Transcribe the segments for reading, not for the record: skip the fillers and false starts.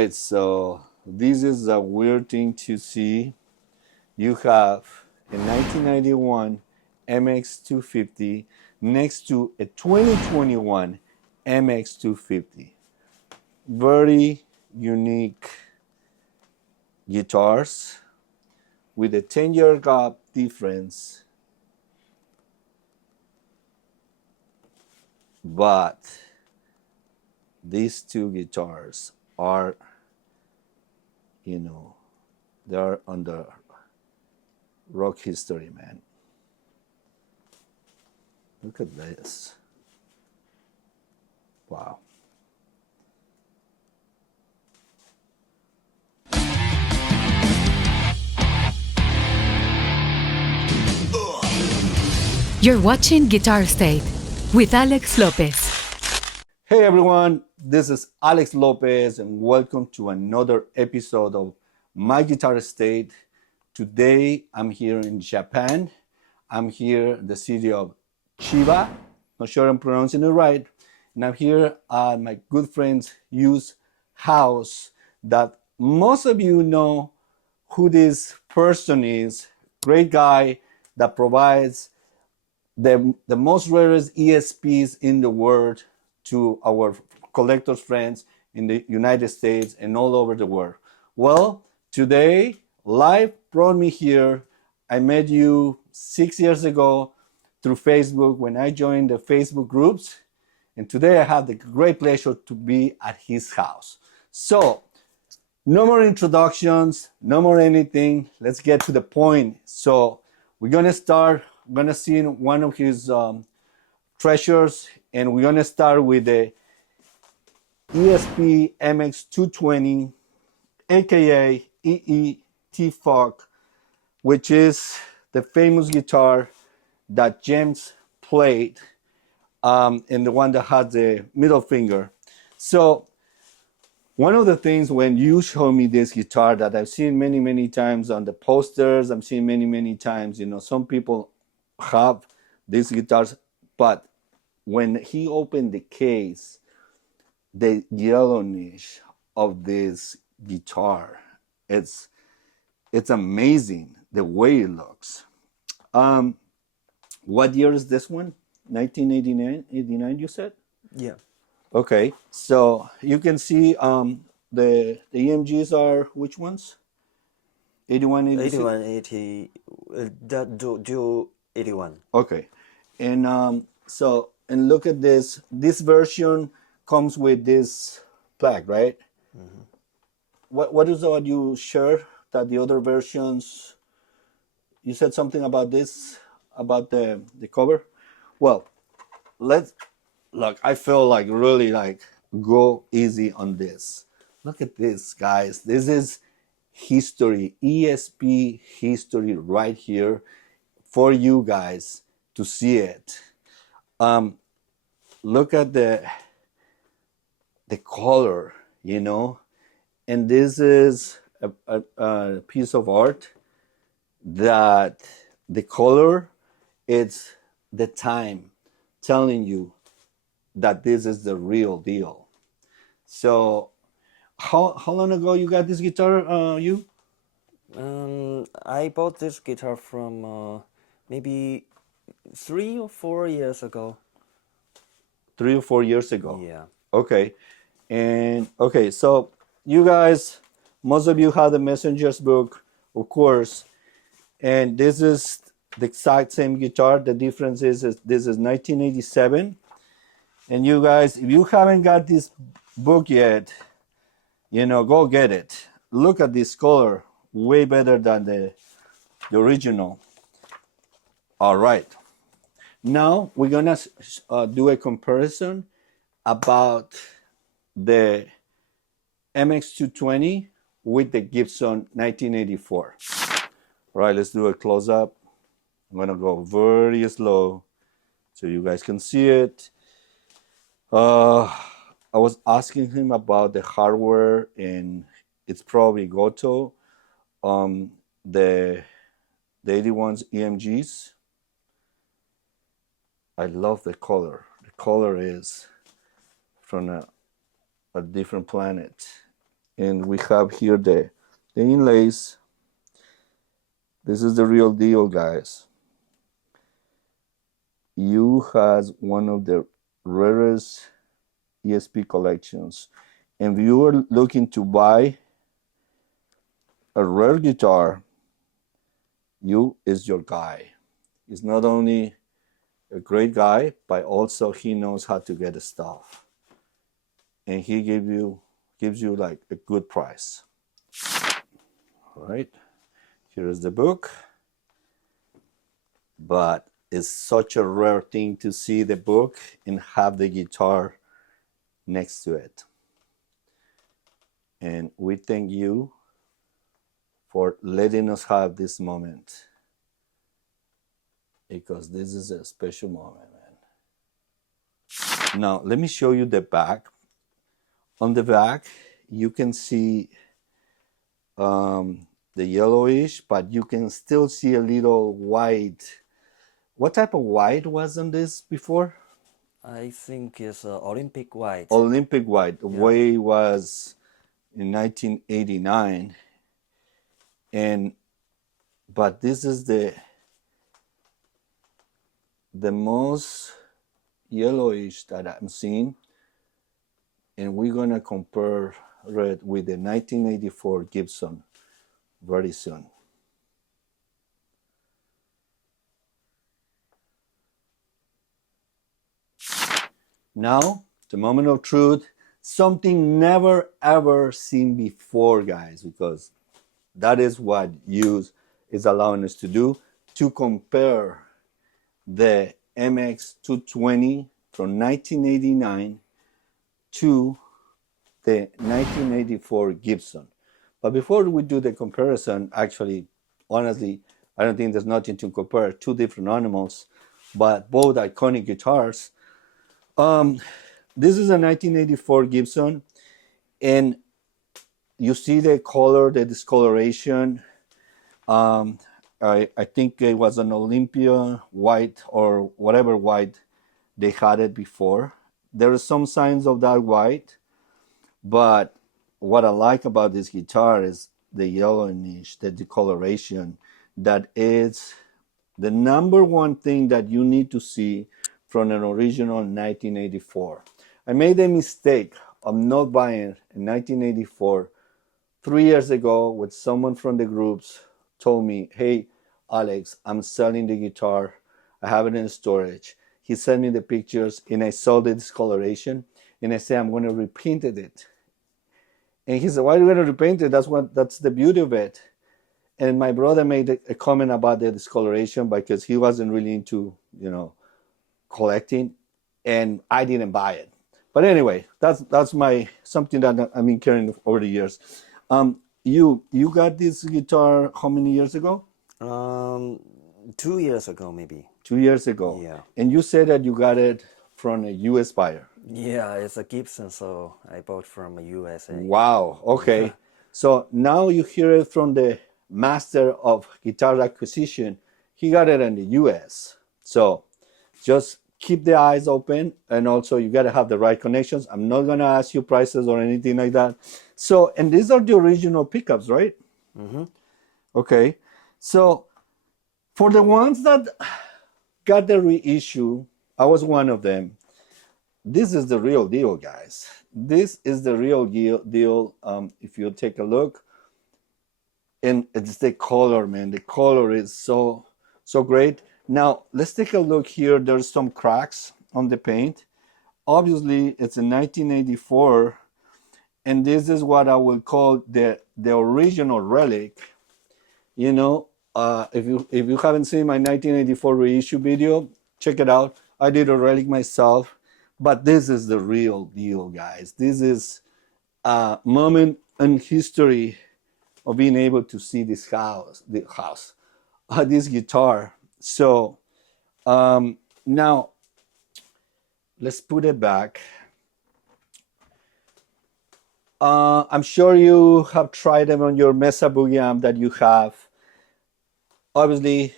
right, so this is a weird thing to see. You have a 1991 MX250 next to a 2021 MX250. Very unique guitars with a 10-year gap difference, but these two guitars are, they're under rock history, man. Look at this. Wow. You're watching Guitar State with Alex Lopez. Hey everyone, this is Alex Lopez and welcome to another episode of My Guitar State. Today I'm here in Japan. I'm here in the city of Chiba. Not sure I'm pronouncing it right. And I'm here at my good friend's Yu's house that most of you know who this person is. Great guy that provides the most rarest ESPs in the world to our collectors friends in the United States and all over the world. Well, today, life brought me here. I met you 6 years ago through Facebook when I joined the Facebook groups. And today I have the great pleasure to be at his house. So, no more introductions, no more anything. Let's get to the point. So, we're going to see one of his treasures, and we're going to start with the ESP MX220, aka EET which is the famous guitar that James played, and the one that had the middle finger. So one of the things when you show me this guitar that I've seen many times on the posters, I've seen many times, some people have these guitars, but when he opened the case, the yellowness of this guitar, it's amazing the way it looks. What year is this one? 1989, you said? Yeah. Okay, so you can see the EMGs are which ones? 81, 86? 81, 80, dual 81. Okay, and and look at this. This version comes with this plaque, right? Mm-hmm. What is what you share that the other versions? You said something about this, about the cover. Well, let's look. I feel like really like go easy on this. Look at this, guys. This is history, ESP history right here for you guys to see it. Look at the color, and this is a piece of art that the color, it's the time telling you that this is the real deal. So how long ago you got this guitar, you? I bought this guitar from maybe 3 or 4 years ago. 3 or 4 years ago. Yeah. Okay. And okay, so you guys, most of you have the Messenger's book, of course. And this is the exact same guitar. The difference is this is 1987. And you guys, if you haven't got this book yet, go get it. Look at this color, way better than the original. All right. Now we're gonna do a comparison about the MX220 with the Gibson 1984. All right, let's do a close-up. I'm gonna go very slow so you guys can see it. I was asking him about the hardware, and it's probably Goto. The 81's EMGs. I love the color. The color is from a different planet. And we have here the inlays. This is the real deal, guys. You has one of the rarest ESP collections. And if you are looking to buy a rare guitar, you is your guy. He's not only a great guy, but also he knows how to get the stuff. And he gives you like a good price. All right. Here is the book. But it's such a rare thing to see the book and have the guitar next to it. And we thank you for letting us have this moment, because this is a special moment, man. Now, let me show you the back. On the back, you can see the yellowish, but you can still see a little white. What type of white was on this before? I think it's Olympic white. Olympic white. The way was in 1989. But this is the most yellowish that I'm seeing. And we're gonna compare it with the 1984 Gibson very soon. Now, the moment of truth, something never ever seen before, guys, because that is what use is allowing us to do, to compare the MX220 from 1989 to the 1984 Gibson. But before we do the comparison, actually, honestly, I don't think there's nothing to compare. Two different animals, but both iconic guitars. This is a 1984 Gibson, and you see the color, the discoloration. I think it was an Olympia white or whatever white they had it before. There are some signs of that white, but what I like about this guitar is the yellowish, the discoloration. That is the number one thing that you need to see from an original 1984. I made a mistake of not buying a 1984 3 years ago when someone from the groups told me, hey, Alex, I'm selling the guitar. I have it in storage. He sent me the pictures and I saw the discoloration and I said, I'm going to repaint it. And he said, why are you going to repaint it? That's the beauty of it. And my brother made a comment about the discoloration because he wasn't really into, collecting, and I didn't buy it. But anyway, that's my something that I've been carrying over the years. You got this guitar how many years ago? 2 years ago, maybe. 2 years ago. Yeah. And you said that you got it from a US buyer. Yeah, it's a Gibson, so I bought from USA. Wow. Okay. So now you hear it from the master of guitar acquisition. He got it in the US. So just keep the eyes open, and also you got to have the right connections. I'm not going to ask you prices or anything like that. So, and these are the original pickups, right? Mm-hmm. Okay. So for the ones that got the reissue, I was one of them. This is the real deal, guys. This is the real deal. If you take a look, and it's the color, man. The color is so great. Now, let's take a look here. There's some cracks on the paint. Obviously, it's a 1984, and this is what I would call the original relic. If you haven't seen my 1984 reissue video, check it out. I did a relic myself, but this is the real deal, guys. This is a moment in history of being able to see this this guitar. So now let's put it back. I'm sure you have tried them on your Mesa Boogie amp that you have. Obviously,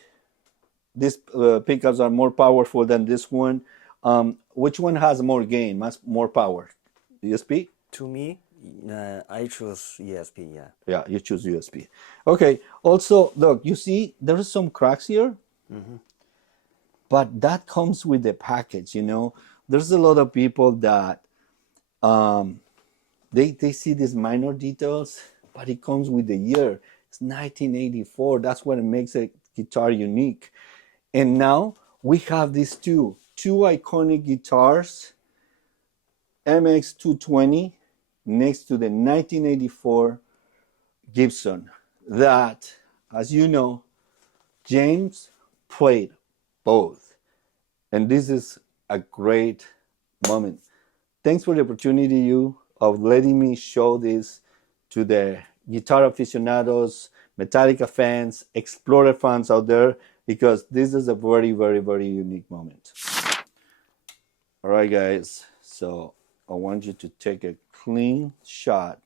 these pickups are more powerful than this one. Which one has more gain, more power? ESP? To me, I choose ESP, yeah. Yeah, you choose USB. Okay. Also, look, you see, there is some cracks here, but that comes with the package. You know, there's a lot of people that they see these minor details, but it comes with the year. It's 1984. That's what makes a guitar unique. And now we have these two iconic guitars, MX220 next to the 1984 Gibson that, as you know, James played both. And this is a great moment. Thanks for the opportunity you of letting me show this to the guitar aficionados, Metallica fans, Explorer fans out there, because this is a very, very, very unique moment. All right, guys. So I want you to take a clean shot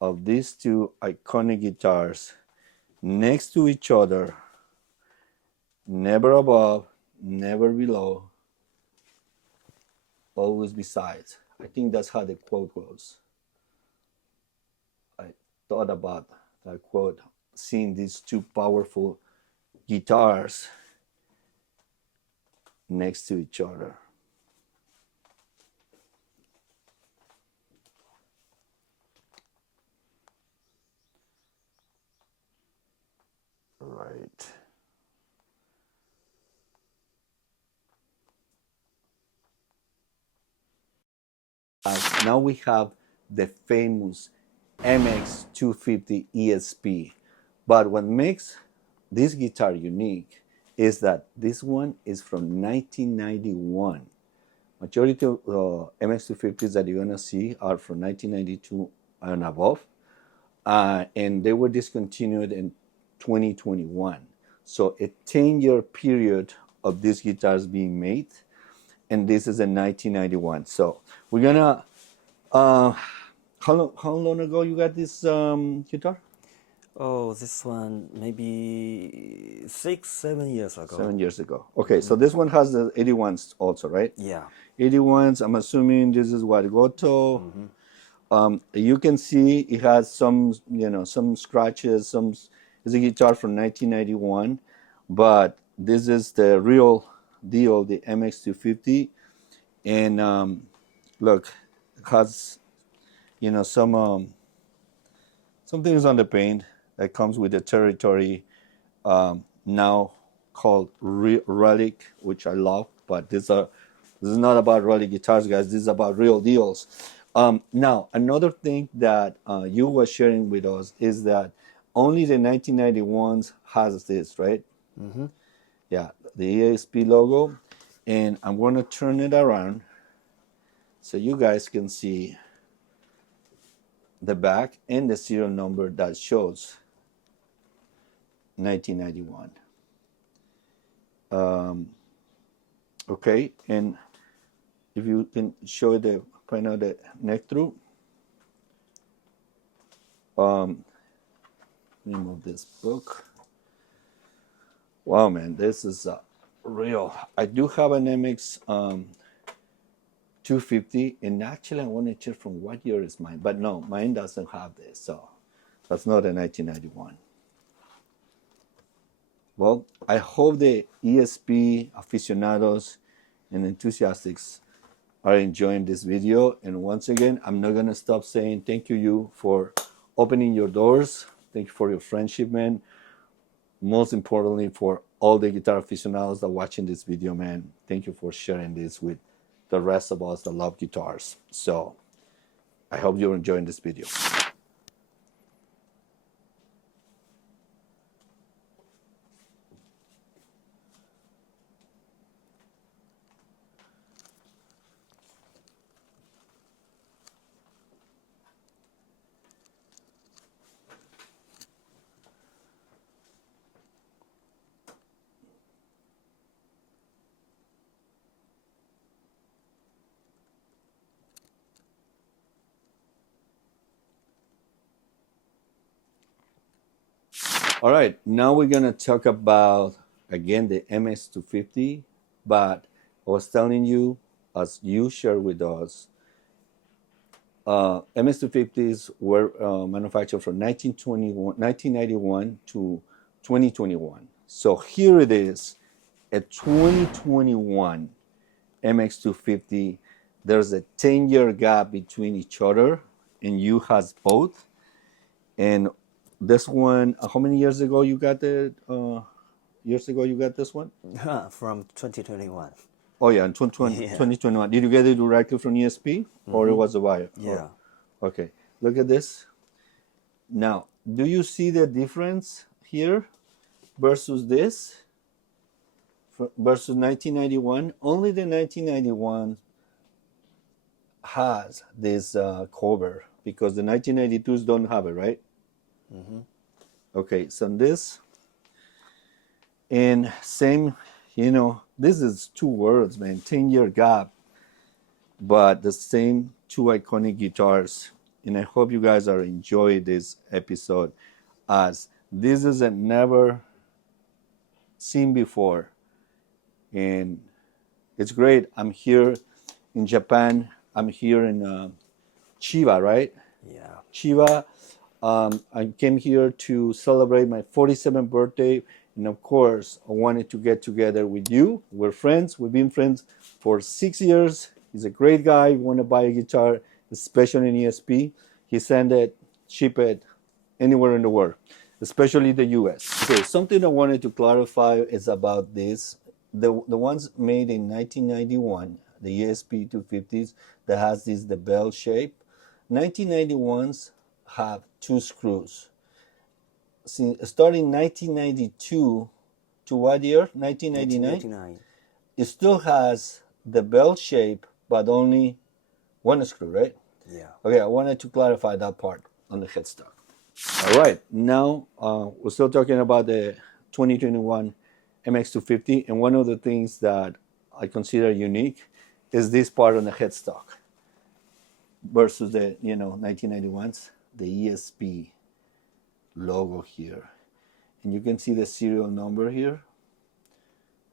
of these two iconic guitars next to each other, never above, never below, always beside. I think that's how the quote goes. I thought about that quote, seeing these two powerful guitars next to each other. Right. Now we have the famous MX250 ESP. But what makes this guitar unique is that this one is from 1991. Majority of MX250s that you're gonna see are from 1992 and above, and they were discontinued in 2021. So a 10-year period of these guitars being made, and this is in 1991. So we're gonna. How long ago you got this guitar? Oh, this one maybe 6, 7 years ago. 7 years ago. Okay, so this one has the 81s also, right? Yeah. 81s. I'm assuming this is what Goto. You can see it has some, some scratches. Some it's a guitar from 1991, but this is the real deal, the MX250. And look, it has, some things on the paint that comes with the territory, now called relic, which I love. But this is not about relic guitars, guys. This is about real deals. Now, another thing that you were sharing with us is that only the 1991s has this, right? Yeah, the ESP logo. And I'm going to turn it around so you guys can see the back and the serial number that shows 1991. Okay, and if you can show the point out the neck through. Let me move this book. Wow, man, this is real. I do have an MX 250, and actually I want to check from what year is mine, but no, mine doesn't have this, so that's not a 1991. Well, I hope the ESP aficionados and enthusiasts are enjoying this video. And once again, I'm not gonna stop saying thank you for opening your doors. Thank you for your friendship, man. Most importantly, for all the guitar aficionados that are watching this video, man. Thank you for sharing this with the rest of us that love guitars. So I hope you're enjoying this video. All right, now we're gonna talk about, again, the MS250, but I was telling you, as you share with us, MX250s were manufactured from 1991 to 2021. So here it is, a 2021 MX250. There's a 10-year gap between each other, and you has both. And this one, how many years ago you got the? Years ago you got this one? From 2021. Oh yeah, in 2021. Did you get it directly from ESP, or it was a wire? Yeah. Oh, okay. Look at this. Now, do you see the difference here versus this? Versus 1991? Only the 1991 has this cover because the 1992s don't have it, right? Okay, so this and same, this is two words, man, 10-year gap, but the same two iconic guitars. And I hope you guys are enjoying this episode, as this is a never seen before. And it's great. I'm here in Japan. I'm here in Chiba, right? Yeah. Chiba. I came here to celebrate my 47th birthday. And of course, I wanted to get together with you. We're friends. We've been friends for 6 years. He's a great guy. You want to buy a guitar, especially in ESP. He send it, ship it anywhere in the world, especially the US. Okay, something I wanted to clarify is about this. The ones made in 1991, the ESP 250s that has the bell shape. 1991s have two screws. Starting 1992 to what year? 1999? 1999. It still has the bell shape, but only one screw, right? Yeah. Okay, I wanted to clarify that part on the headstock. All right, now we're still talking about the 2021 MX250, and one of the things that I consider unique is this part on the headstock versus the 1991s, the ESP logo here, and you can see the serial number here.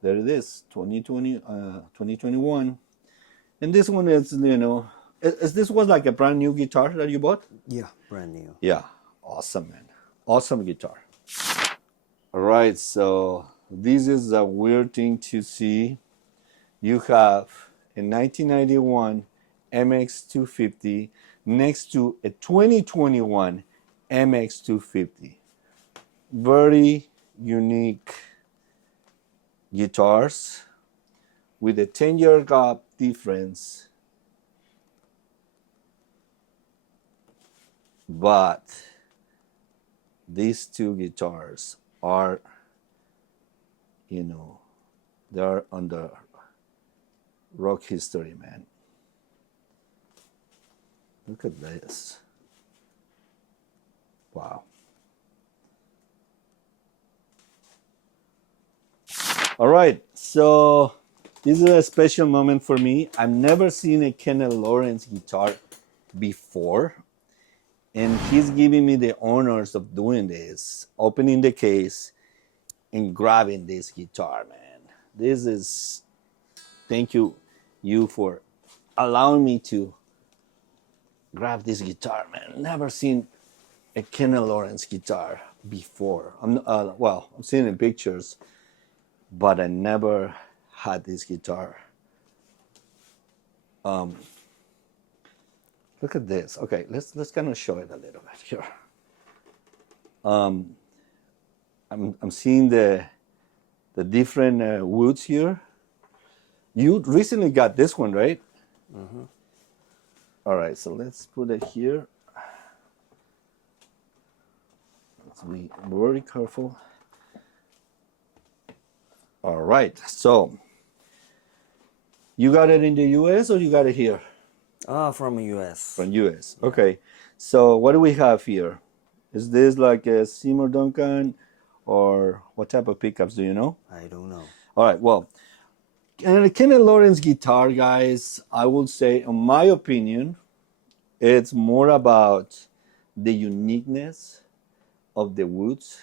There it is, 2021, and this one is is this was like a brand new guitar that you bought? Yeah, brand new. Yeah, awesome, man, awesome guitar. All right, so this is a weird thing to see. You have a 1991 MX250 next to a 2021 MX250. Very unique guitars with a 10-year gap difference, but these two guitars are, they're under rock history, man. Look at this. Wow. All right, so this is a special moment for me. I've never seen a Kenneth Lawrence guitar before, and he's giving me the honors of doing this, opening the case and grabbing this guitar, man. This is, thank you for allowing me to grab this guitar, man. Never seen a Kenneth Lawrence guitar before. I'm seeing it in pictures, but I never had this guitar. Look at this. Okay, let's kind of show it a little bit here. I'm seeing the different woods here. You recently got this one, right? Mm-hmm. All right, so let's put it here. Let's be very careful. All right, so you got it in the US or you got it here? From US. From US. Okay. So what do we have here? Is this like a Seymour Duncan, or what type of pickups do you know? I don't know. All right. Well, Kenneth Lawrence guitar, guys, I would say, in my opinion, it's more about the uniqueness of the woods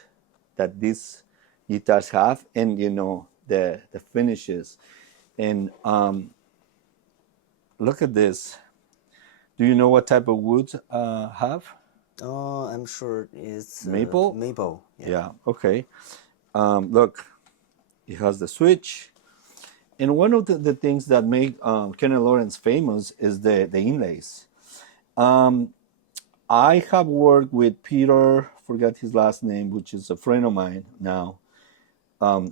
that these guitars have, and the finishes. And look at this. Do you know what type of wood have? I'm sure it's Maple? maple. Yeah. Yeah, okay. Look, it has the switch. And one of the things that make Kenny Lawrence famous is the inlays. Um, I have worked with Peter, forgot his last name, which is a friend of mine now.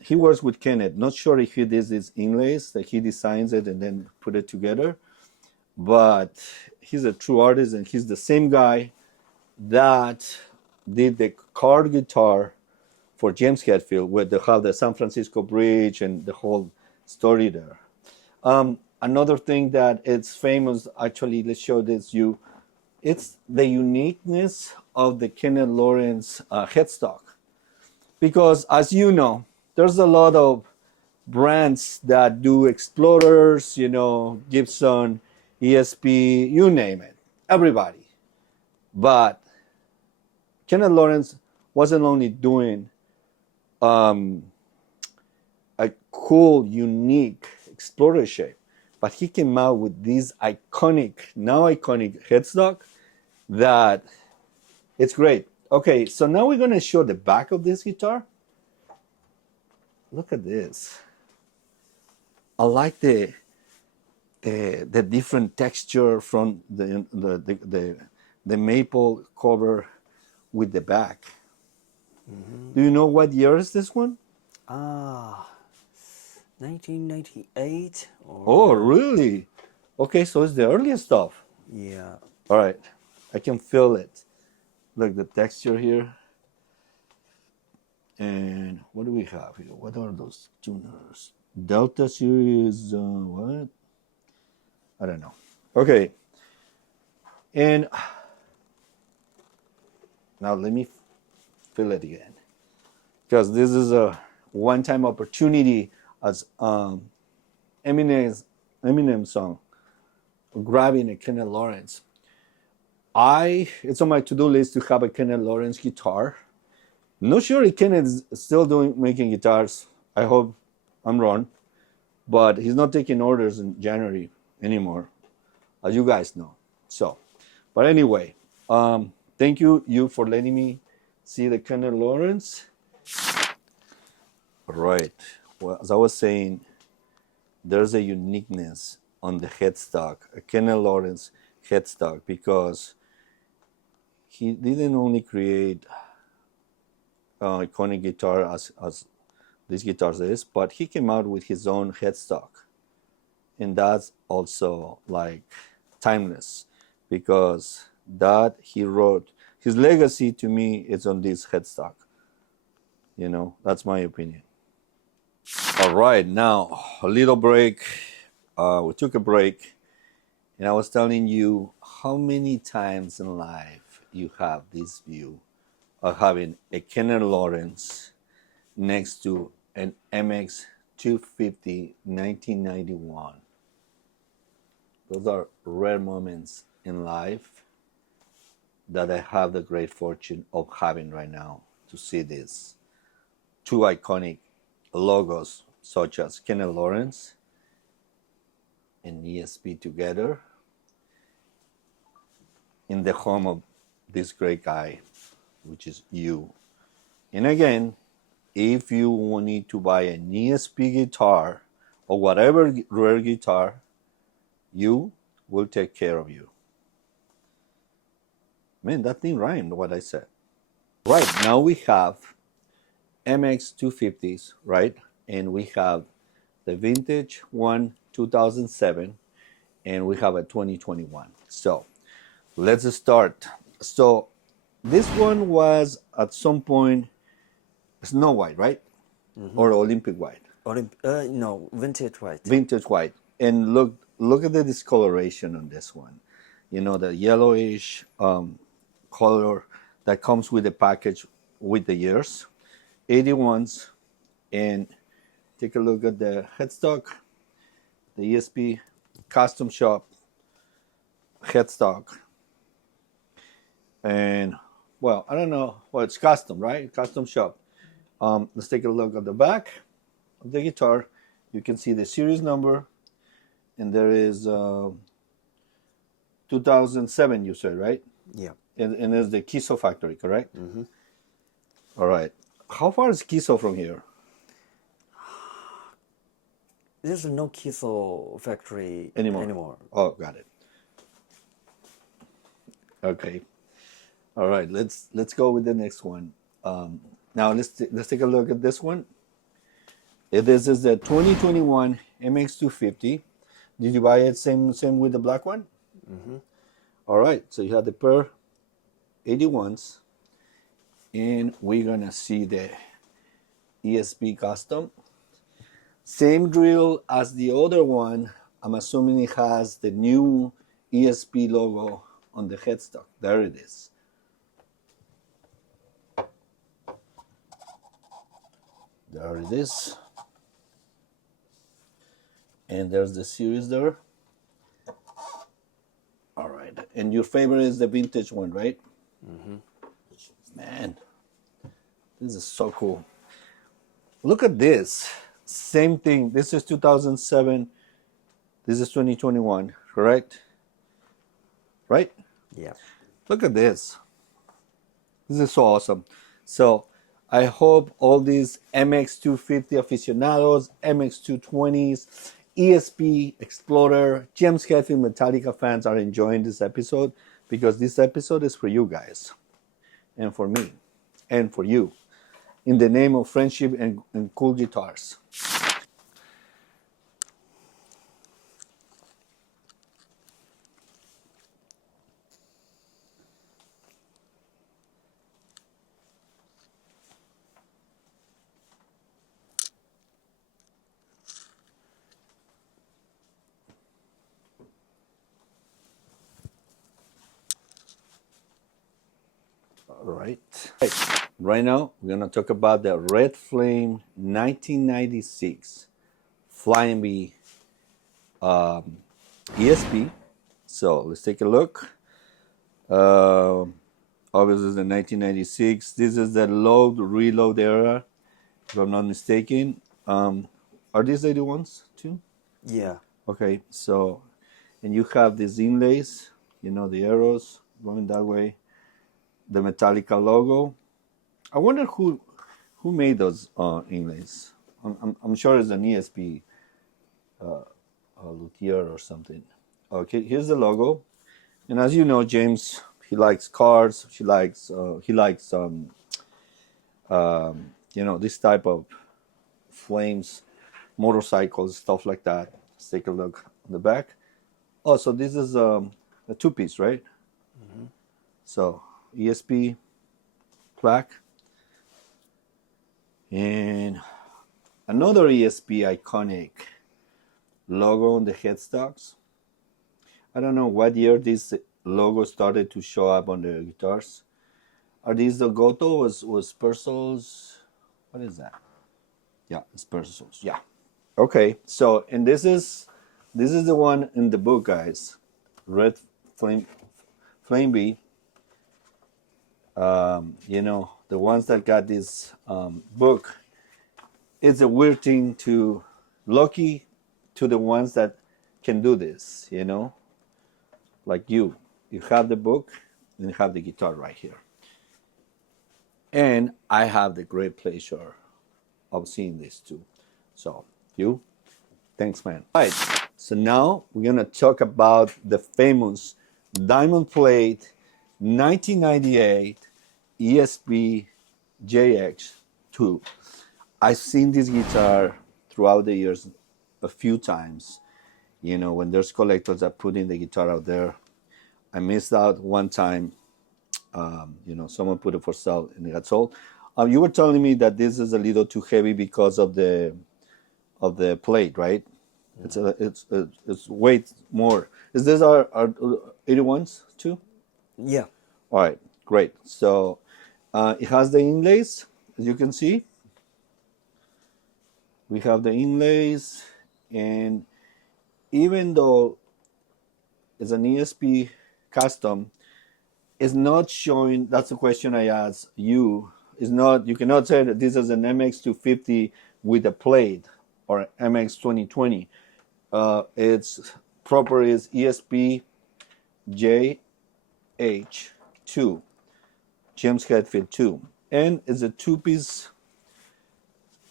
He works with Kenneth. Not sure if he does these inlays, that he designs it and then put it together. But he's a true artist, and he's the same guy that did the card guitar for James Hetfield, where they have the San Francisco Bridge and the whole story there. Another thing that it's famous, actually, let's show this you. It's the uniqueness of the Kenneth Lawrence headstock. Because as you know, there's a lot of brands that do Explorers, Gibson, ESP, you name it, everybody. But Kenneth Lawrence wasn't only doing a cool, unique Explorer shape, but he came out with this now iconic headstock that it's great. Okay, so now we're going to show the back of this guitar. Look at this. I like the different texture from the maple cover with the back. Do you know what year is this one? 1998 or Oh, really? Okay, so it's the earliest stuff. yeah. All right, I can feel it. Look, the texture here. And what do we have here? What are those tuners? Delta series, what? I don't know. Okay. And now let me feel it again. Because this is a one-time opportunity as Eminem's song, grabbing a Kenneth Lawrence. It's on my to-do list to have a Kenneth Lawrence guitar. Not sure if Kenneth is still making guitars. I hope I'm wrong. But he's not taking orders in January anymore, as you guys know. So, but anyway, thank you for letting me see the Kenneth Lawrence. All right. Well, as I was saying, there's a uniqueness on the headstock, a Kenneth Lawrence headstock, because he didn't only create iconic guitar as this guitar is, but he came out with his own headstock, and that's also like timeless, because that he wrote his legacy to me is on this headstock. That's my opinion. All right, now a little break. We took a break, and I was telling you how many times in life you have this view of having a Kenneth Lawrence next to an MX250 1991. Those are rare moments in life that I have the great fortune of having right now, to see these two iconic logos such as Kenneth Lawrence and ESP together in the home of this great guy, which is you. And again, if you need to buy an ESP guitar or whatever rare guitar, you will take care of you. Man, that thing rhymed what I said. Right, now we have MX250s, right? And we have the vintage one, 2007, and we have a 2021. So let's start. So this one was at some point Snow White, right? Or Olympic White? No, vintage white. Vintage white. And look at the discoloration on this one. The yellowish color that comes with the package with the years. 81s. And take a look at the headstock, the ESP custom shop headstock. And well, I don't know. Well, it's custom, right? Custom shop. Let's take a look at the back of the guitar. You can see the series number, and there is 3 2007, you said, right? Yeah. And it's the Kiso factory, correct? Mm-hmm. All right. How far is Kiso from here? There's no Kiso factory Anymore? anymore. Oh, got it. Okay. All right. Let's go with the next one. Now let's take a look at this one. This is the 2021 MX250. Did you buy it same with the black one? Mm-hmm. All right. So you have the per 81s, and we're gonna see the ESP custom. Same drill as the other one. I'm assuming it has the new ESP logo on the headstock. There it is. There it is. And there's the series there. All right. And your favorite is the vintage one, right? Mm-hmm. Man, this is so cool. Look at this. Same thing. This is 2007. This is 2021, correct? Right? Yeah. Look at this. This is so awesome. So I hope all these MX250 aficionados, MX220s, ESP Explorer, James Hetfield Metallica fans are enjoying this episode, because this episode is for you guys and for me and for you, in the name of friendship and cool guitars. All right. Right now, we're going to talk about the Red Flame 1996 Flying V ESP. So let's take a look. Obviously, the 1996. This is the load reload era, if I'm not mistaken. Are these 81s too? Yeah. Okay, so, and you have these inlays, the arrows going that way, the Metallica logo. I wonder who made those inlays. I'm sure it's an ESP luthier or something. Okay, here's the logo, and as you know, James, he likes cars. He likes this type of flames, motorcycles, stuff like that. Let's take a look on the back. Oh, so this is a two-piece, right? Mm-hmm. So ESP plaque. And another ESP iconic logo on the headstocks. I don't know what year this logo started to show up on the guitars. Are these the Goto? Was Persols? What is that? Yeah, it's Persols. Yeah. Okay. So, and this is the one in the book, guys. Red Flame V. The ones that got this book. It's a weird thing to, lucky to the ones that can do this, like you have the book and you have the guitar right here. And I have the great pleasure of seeing this too. So thanks, man. All right, so now we're gonna talk about the famous diamond plate 1998 ESP JX2. I've seen this guitar throughout the years a few times. When there's collectors that put in the guitar out there. I missed out one time. Someone put it for sale and it got sold. You were telling me that this is a little too heavy because of the plate, right? It's weight more. Is this our 81s too? Yeah. All right, great. So it has the inlays, as you can see. We have the inlays, and even though it's an ESP custom, it's not showing. That's the question I asked you. It's not. You cannot say that this is an MX250 with a plate or MX2020. Its proper is ESP JH2, James Hetfield 2. And it's a two-piece,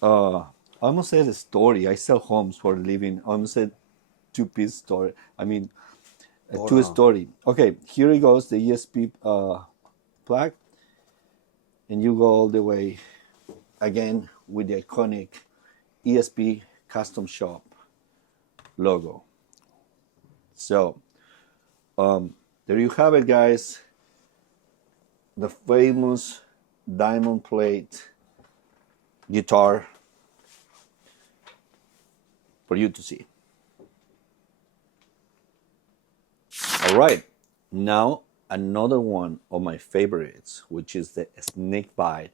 I almost said a story. I sell homes for a living. I almost said two-piece story. I mean, a two-story. Okay, here it goes, the ESP plug. And you go all the way again with the iconic ESP Custom Shop logo. So, there you have it, guys. The famous diamond plate guitar for you to see. All right, now another one of my favorites, which is the Snakebyte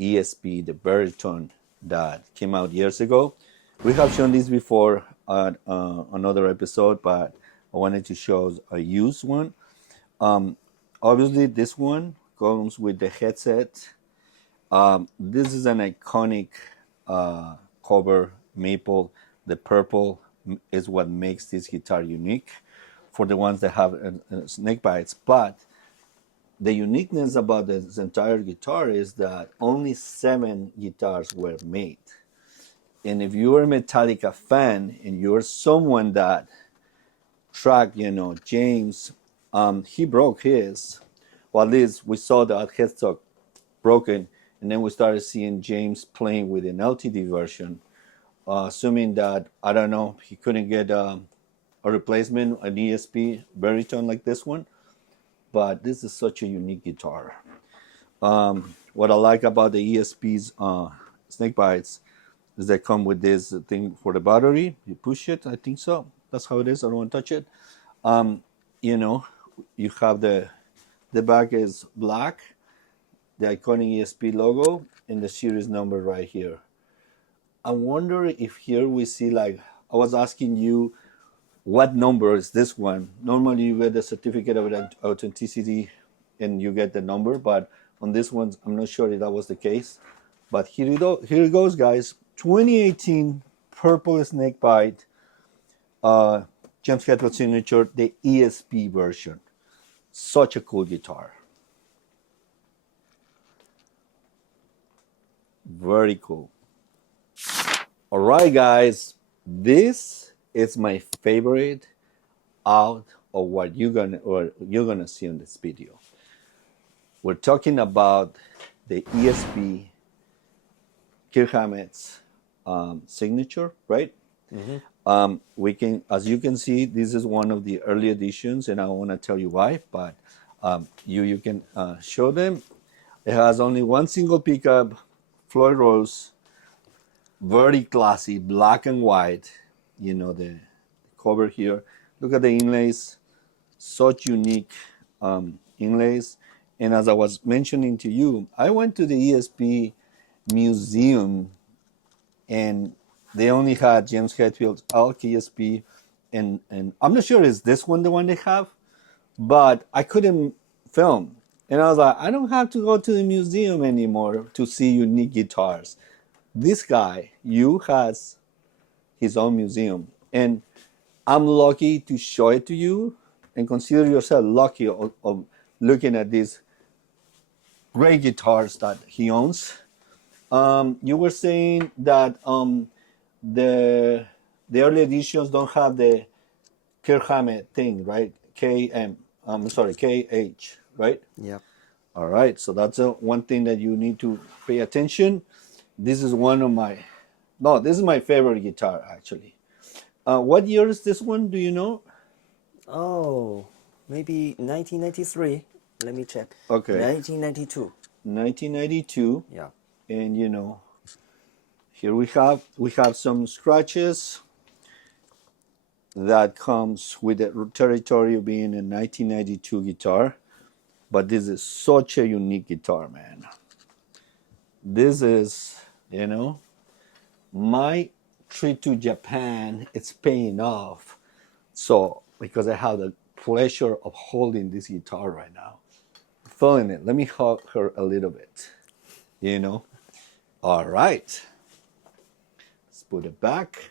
ESP, the baritone that came out years ago. We have shown this before at another episode, but I wanted to show a used one. Obviously, this one comes with the headset. This is an iconic cover, maple. The purple is what makes this guitar unique for the ones that have snake bites. But the uniqueness about this entire guitar is that only 7 guitars were made. And if you're a Metallica fan and you're someone that tracked, James, he broke his. Well, at least we saw that headstock broken, and then we started seeing James playing with an LTD version, assuming that, I don't know, he couldn't get a replacement, an ESP baritone like this one. But this is such a unique guitar. What I like about the ESP's Snakebytes is they come with this thing for the battery. You push it, I think so. That's how it is. I don't want to touch it. You have the back is black, the iconic ESP logo, and the series number right here. I wonder if here we see, like, I was asking you, what number is this one? Normally you get the certificate of authenticity and you get the number, but on this one, I'm not sure if that was the case. But here it goes, guys. 2018 purple Snakebyte, James Hetfield signature, the ESP version. Such a cool guitar. Very cool. All right, guys. This is my favorite out of what you're gonna see in this video. We're talking about the ESP Kirk Hammett's signature, right? Mm-hmm. We can, as you can see, this is one of the early editions, and I want to tell you why. But you can show them. It has only one single pickup, Floyd Rose, very classy, black and white. The cover here. Look at the inlays, such unique inlays. And as I was mentioning to you, I went to the ESP museum, and they only had James Hetfield's Elk ESP, and I'm not sure is this one the one they have, but I couldn't film. And I was like, I don't have to go to the museum anymore to see unique guitars. This guy, has his own museum, and I'm lucky to show it to you, and consider yourself lucky of looking at these great guitars that he owns. You were saying that the early editions don't have the Kirk Hammett thing, right? KH, right? Yep. All right, so that's one thing that you need to pay attention. This is this is my favorite guitar, actually. What year is this one? Do you know? Oh, maybe 1993. Let me check. Okay. 1992. 1992. Yeah. And here we have some scratches that comes with the territory of being a 1992 guitar. But this is such a unique guitar, man. This is, my trip to Japan, it's paying off. So, because I have the pleasure of holding this guitar right now. Feeling it. Let me hug her a little bit. All right. Let's put it back.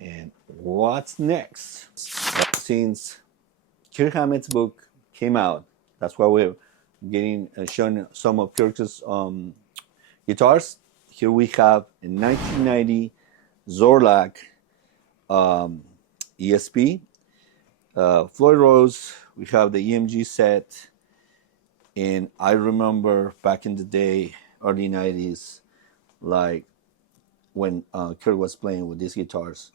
And what's next? Since Kirk Hammett's book came out. That's why we're getting showing some of Kirk's guitars. Here we have a 1990 Zorlak ESP. Floyd Rose, we have the EMG set. And I remember back in the day, early 90s, like when Kirk was playing with these guitars.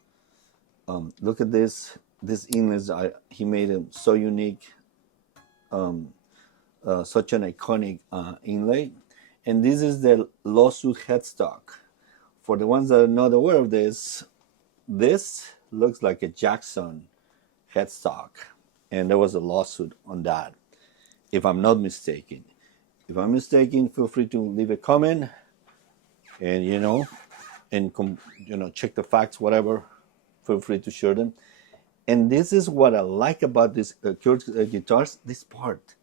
Look at this inlays. He made them so unique, such an iconic inlay. And this is the lawsuit headstock. For the ones that are not aware of this looks like a Jackson headstock. And there was a lawsuit on that, if I'm not mistaken. If I'm mistaken, feel free to leave a comment and, check the facts, whatever. Feel free to share them. And this is what I like about this Kirk guitars, this part.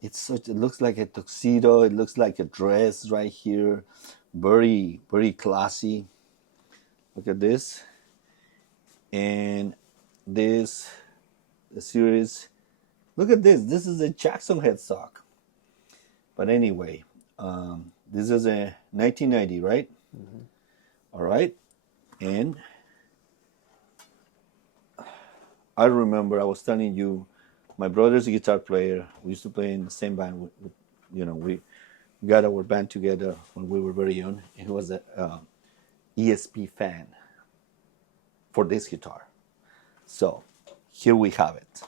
It looks like a tuxedo. It looks like a dress right here. Very, very classy. Look at this. And this, the series. Look at this. This is a Jackson headstock. But anyway, this is a 1990, right? Mm-hmm. All right. And I remember I was telling you, my brother's a guitar player. We used to play in the same band. We got our band together when we were very young. And he was a ESP fan for this guitar. So here we have it.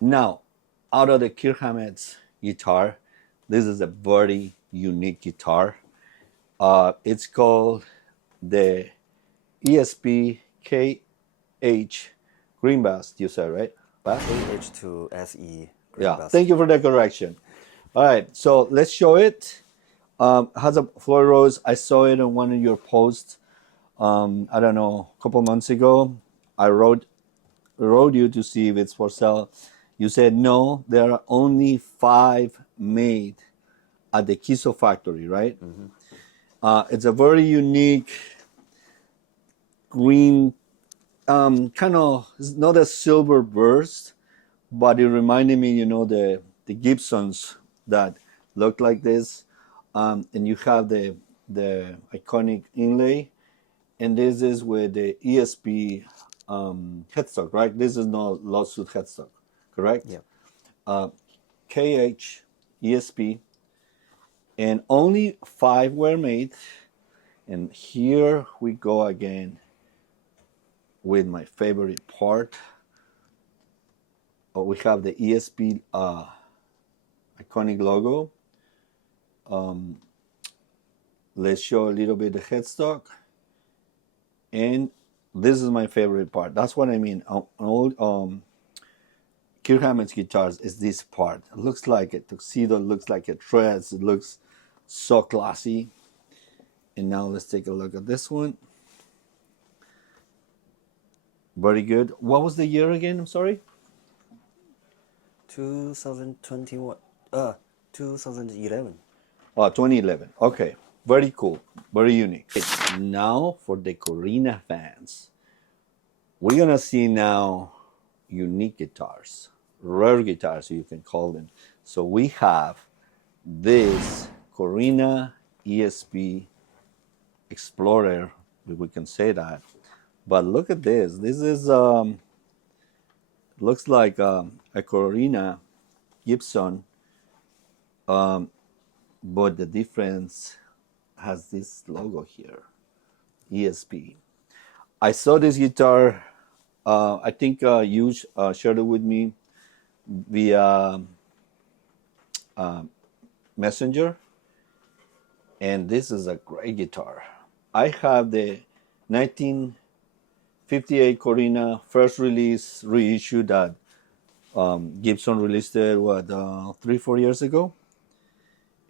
Now, out of the Kirk Hammett's guitar, this is a very unique guitar. It's called the ESP KH Green Bass, you said, right? KH2SE. Yeah, thank you for the correction. All right, so let's show it. Has a Floyd Rose. I saw it on one of your posts, I don't know, a couple months ago. I wrote you to see if it's for sale. You said no, there are only 5 made at the Kiso factory, right? Mm-hmm. It's a very unique green, kind of, it's not a silver burst, but it reminded me, the Gibsons that look like this. And you have the iconic inlay, and this is with the ESP headstock, right? This is not lawsuit headstock, correct? Yeah. KH ESP, and only 5 were made. And here we go again with my favorite part. We have the ESP iconic logo. Let's show a little bit the headstock. And this is my favorite part. That's what I mean. All Kirk Hammett's guitars is this part. It looks like a tuxedo, looks like a dress. It looks so classy. And now let's take a look at this one. Very good. What was the year again? I'm sorry. 2021. 2011. Oh, 2011. Okay. Very cool. Very unique. Now for the Corina fans. We're going to see now unique guitars. Rare guitars, you can call them. So we have this Corina ESP Explorer, if we can say that. But look at this. This is looks like a Corina Gibson, but the difference has this logo here, ESP. I saw this guitar. I think you shared it with me via Messenger, and this is a great guitar. I have the 1958 Corina first release reissue that Gibson released it 3-4 years ago,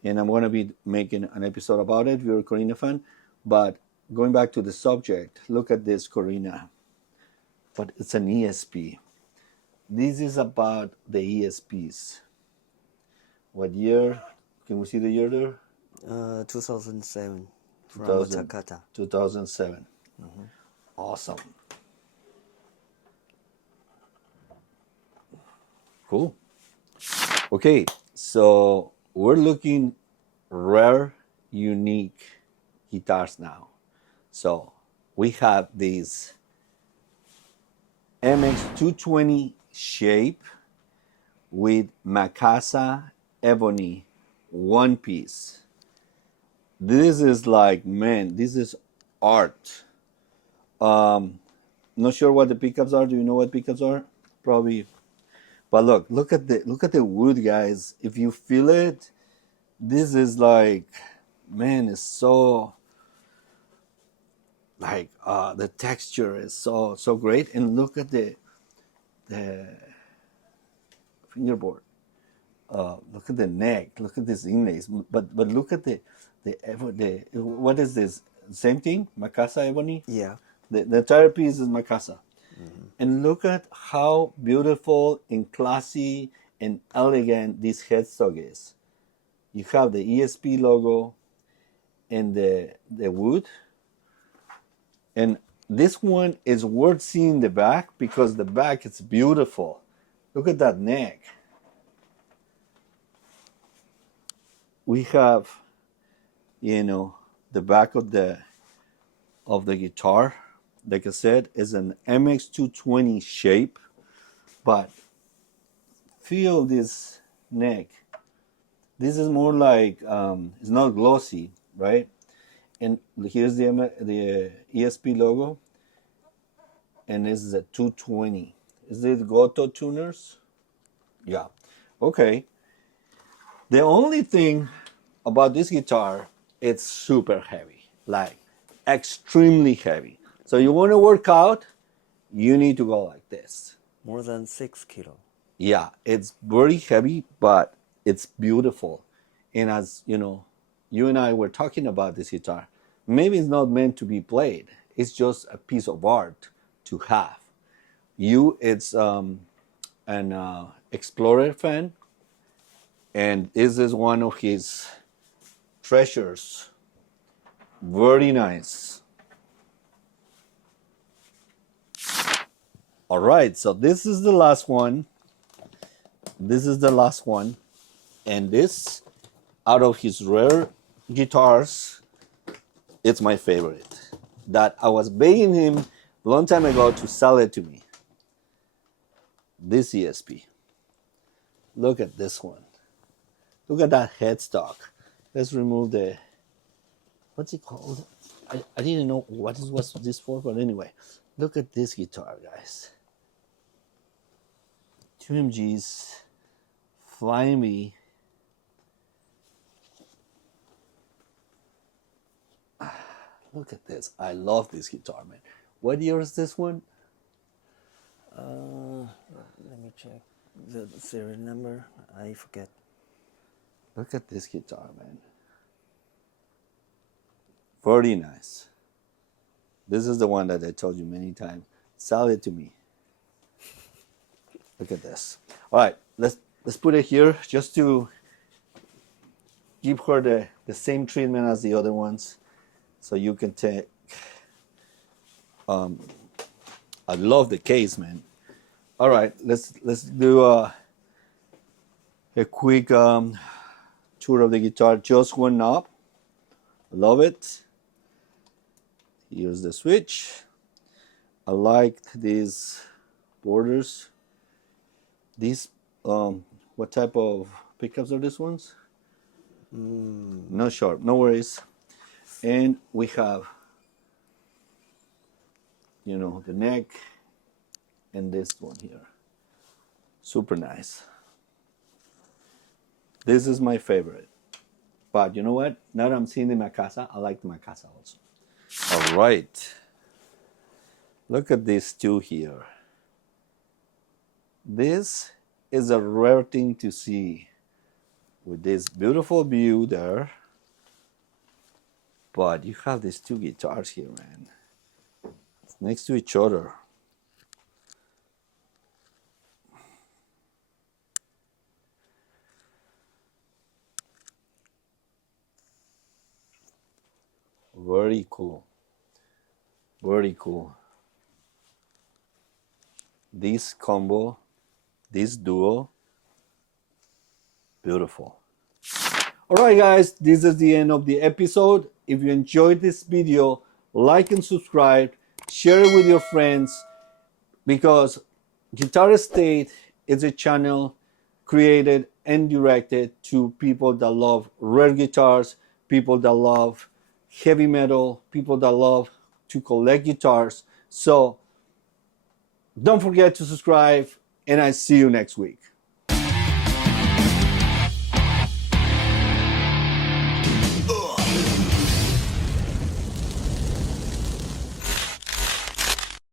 and I'm going to be making an episode about it if you're a Corina fan. But going back to the subject, look at this Corina, but it's an ESP. This is about the ESPs. What year? Can we see the year there? 2007 from 2000, Jakarta. 2007. Mm-hmm. Awesome. Cool. Okay, so we're looking rare, unique guitars now. So we have these MX220 shape with Macasa ebony one piece. This is like, man, this is art. Not sure what the pickups are. Do you know what pickups are? Probably. But look at the wood, guys. If you feel it, this is like, man, it's so like the texture is so great. And look at the fingerboard. Look at the neck. Look at this inlays. But look at the what is this? Same thing, Macasa ebony. Yeah. The entire piece is Macasa. And look at how beautiful and classy and elegant this headstock is. You have the ESP logo and the wood. And this one is worth seeing the back because the back is beautiful. Look at that neck. We have, the back of the guitar. Like I said, is an MX220 shape, but feel this neck. This is more like it's not glossy, right? And here's the ESP logo, and this is a 220. Is it Goto tuners? Yeah. Okay. The only thing about this guitar, it's super heavy, like extremely heavy. So you want to work out, you need to go like this. More than 6 kilo. Yeah, it's very heavy, but it's beautiful. And as you and I were talking about this guitar, maybe it's not meant to be played. It's just a piece of art to have. It's an Explorer fan, and this is one of his treasures. Very nice. All right, so this is the last one. This is the last one. And this, out of his rare guitars, it's my favorite. That I was begging him a long time ago to sell it to me. This ESP. Look at this one. Look at that headstock. Let's remove the, what's it called? I didn't know what was this for, but anyway. Look at this guitar, guys. 2MG's Flying V. Look at this. I love this guitar, man. What year is this one? Let me check the serial number. I forget. Look at this guitar, man. Very nice. This is the one that I told you many times. Sell it to me. Look at this. All right, let's put it here just to give her the same treatment as the other ones, so you can take. I love the case, man. All right, let's do a quick tour of the guitar. Just one knob. Love it. Here's the switch. I liked these borders. These, what type of pickups are these ones? Not sure, no worries. And we have, the neck and this one here. Super nice. This is my favorite. But you know what? Now that I'm seeing the Macasa, I like the Macasa also. All right. Look at these two here. This is a rare thing to see with this beautiful view there. But you have these two guitars here, man. It's next to each other. Very cool. Very cool. this combo, this duo, beautiful. All right, guys, this is the end of the episode. If you enjoyed this video, like and subscribe, share it with your friends, because Guitar State is a channel created and directed to people that love rare guitars, people that love heavy metal, people that love to collect guitars. So don't forget to subscribe, and I see you next week.